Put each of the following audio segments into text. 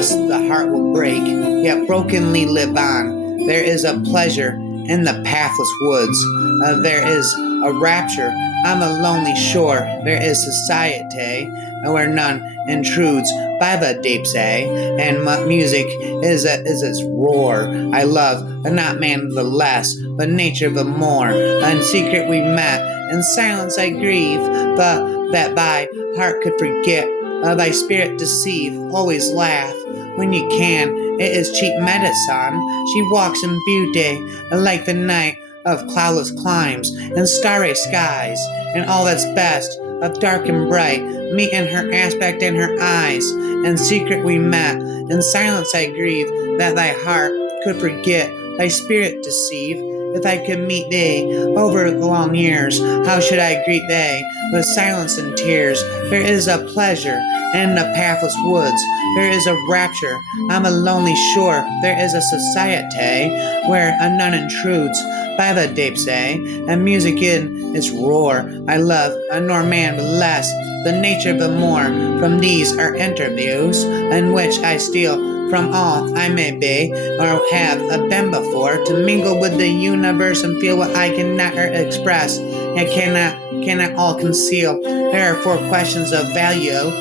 thus the heart will break, yet brokenly live on. There is a pleasure in the pathless woods. There is a rapture on the lonely shore. There is society where none intrudes by the deep say, and music is its roar. I love, not man the less, but nature the more. In secret we met, in silence I grieve, that thy heart could forget, thy spirit deceive. Always laugh when you can, it is cheap medicine. She walks in beauty, like the night of cloudless climes and starry skies, and all that's best of dark and bright meet in her aspect and her eyes. In secret we met, in silence I grieve, that thy heart could forget, thy spirit deceive. If I could meet thee over the long years, how should I greet thee with silence and tears? There is a pleasure in the pathless woods. There is a rapture on the lonely shore. There is a society where none intrudes by the deep say, and music in its roar. I love nor man but less, the nature the more. From these are interviews in which I steal from all I may be or have been before, to mingle with the universe and feel what I cannot express and cannot all conceal. There are 4 questions of value: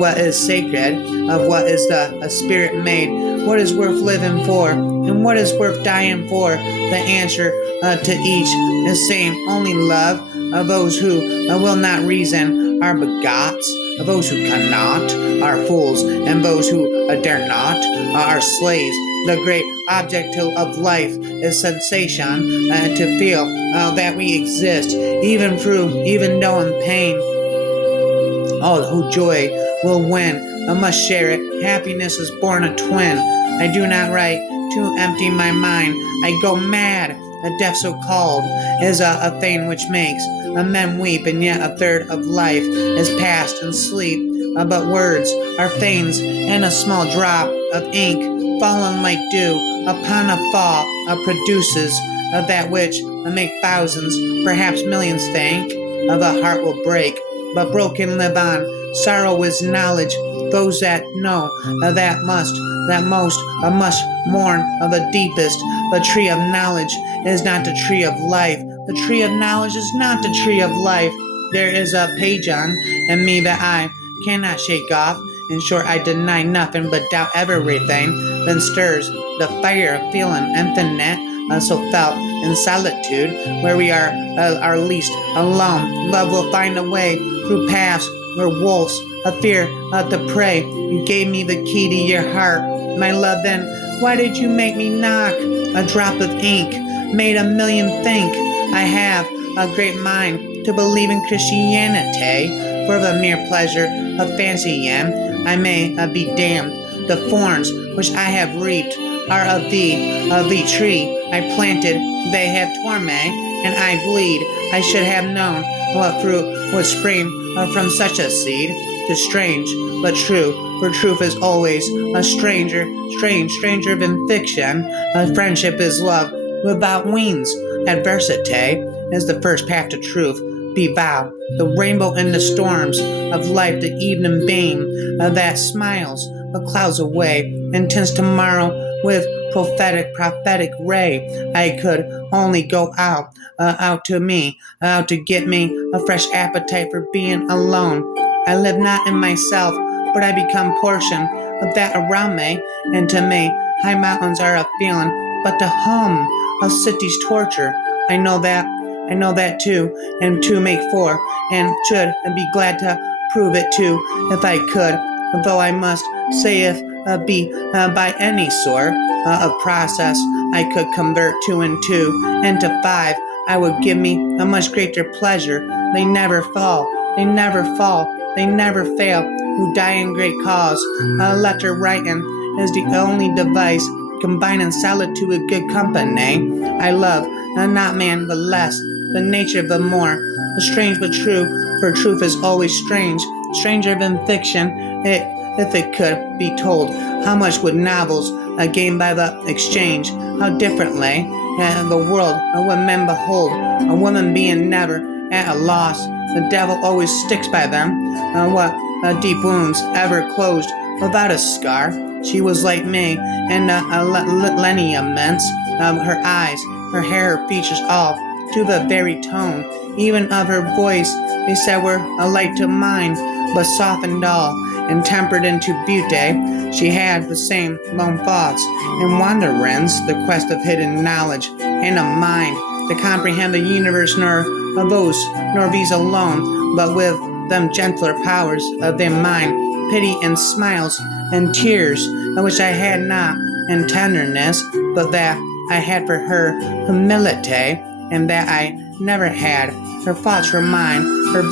what is sacred, of what is the spirit made, what is worth living for, and what is worth dying for. The answer to each is same: only love. Those who will not reason are begots. Those who cannot are fools, and those who dare not are slaves. The great object of life is sensation, to feel that we exist, even though in pain. All who joy will win, must share it. Happiness is born a twin. I do not write to empty my mind. I go mad. A death so called is a thing which makes men weep, and yet a third of life is passed in sleep. But words are things, and a small drop of ink fallen like dew upon a fall produces that which make thousands, perhaps millions think. The heart will break, but broken live on. Sorrow is knowledge. Those that know that most must mourn of the deepest. The tree of knowledge is not the tree of life. The tree of knowledge is not the tree of life. There is a page on in me that I cannot shake off. In short, I deny nothing but doubt everything. Then stirs the fire of feeling infinite, so felt in solitude, where we are least alone. Love will find a way through paths where wolves fear to prey. You gave me the key to your heart, my love. Then why did you make me knock? A drop of ink made a million think. I have a great mind to believe in Christianity, for the mere pleasure of fancying I may be damned. The thorns which I have reaped are of the tree I planted. They have torn me, and I bleed. I should have known what fruit would spring from such a seed. 'Tis strange, but true, for truth is always a stranger than fiction. Friendship is love without wings. Adversity is the first path to truth. Be thou the rainbow in the storms of life, the evening beam that smiles the clouds away, and tints tomorrow with prophetic ray. I could only go out to get me a fresh appetite for being alone. I live not in myself, but I become portion of that around me, and to me high mountains are a feeling, but the hum of cities torture. I know that too, and to make 4, and should be glad to prove it too, if I could, though I must say if be by any sort of process I could convert 2 and 2 into 5, I would give me a much greater pleasure. They never fall, they never fail, who die in great cause. Letter writing is the only device combining solitude with good company. I love, not man but less, the nature the more. Strange but true, for truth is always strange, stranger than fiction. If it could be told, how much would novels gain by the exchange? How differently the world would men behold a woman being never at a loss. The devil always sticks by them. What deep wounds ever closed without a scar. She was like me, and lineaments of her eyes, her hair, her features, all to the very tone, even of her voice. They said were alike to mine, but softened all and tempered into beauty. She had the same lone thoughts and wanderings, the quest of hidden knowledge, and a mind to comprehend the universe, nor boast, nor these alone, but with them gentler powers of their mind, pity and smiles and tears, which I had not, and tenderness, but that I had for her humility, and that I never had. Her thoughts were mine, her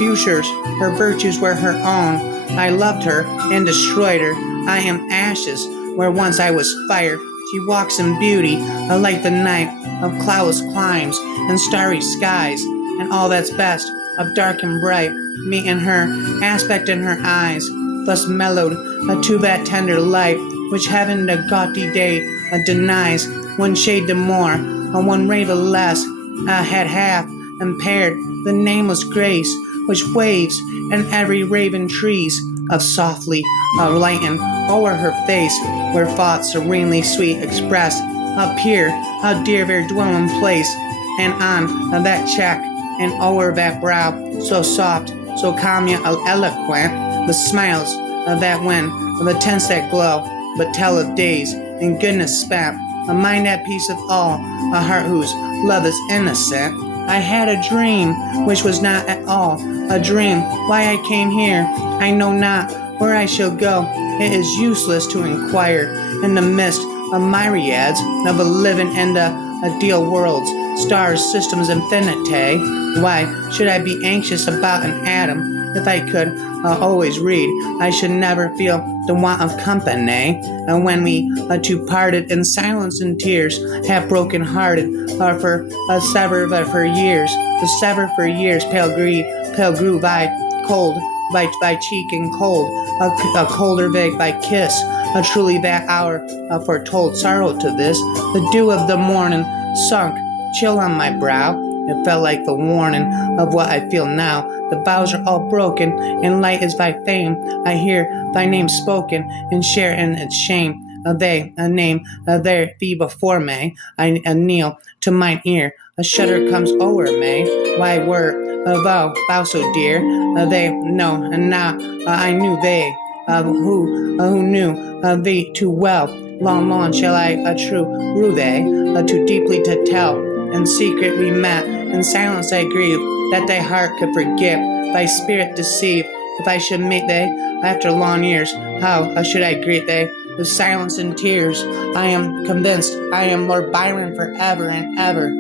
virtues were her own. I loved her and destroyed her. I am ashes where once I was fire. She walks in beauty, like the night of cloudless climes and starry skies, and all that's best of dark and bright. Me and her aspect in her eyes, thus mellowed to that tender light which heaven the gaudy day denies. One shade the more, one ray the less, had half impaired the nameless grace which waves in every raven trees of softly lighten o'er her face, where thoughts serenely sweet express appear, how dear their dwelling place, and on that cheek and o'er that brow so soft, so calm yet eloquent, the smiles that win, the tints that glow, but tell of days and goodness spent, a mind at peace of all, a heart whose love is innocent. I had a dream, which was not at all a dream. Why I came here, I know not. Where I shall go, it is useless to inquire. In the midst of myriads of a living and a deal worlds, stars, systems, infinity. Why should I be anxious about an atom? If I could always read, I should never feel the want of company. And when we two parted in silence and tears, half broken hearted, for sever for years, to sever for years, pale grew thy cold, thy cheek and cold, a colder vague thy kiss, truly that hour foretold sorrow to this. The dew of the morning sunk chill on my brow. It felt like the warning of what I feel now. The boughs are all broken, and light is thy fame. I hear thy name spoken, and share in its shame. They, a name, there be before me. I kneel to mine ear. A shudder comes o'er me. Why were thou so dear? They know, and now I knew they, who knew thee too well. Long shall I true rue they, too deeply to tell. In secret we met, in silence I grieve, that thy heart could forgive, thy spirit deceive. If I should meet thee after long years, how should I greet thee? With silence and tears, I am convinced I am Lord Byron forever and ever.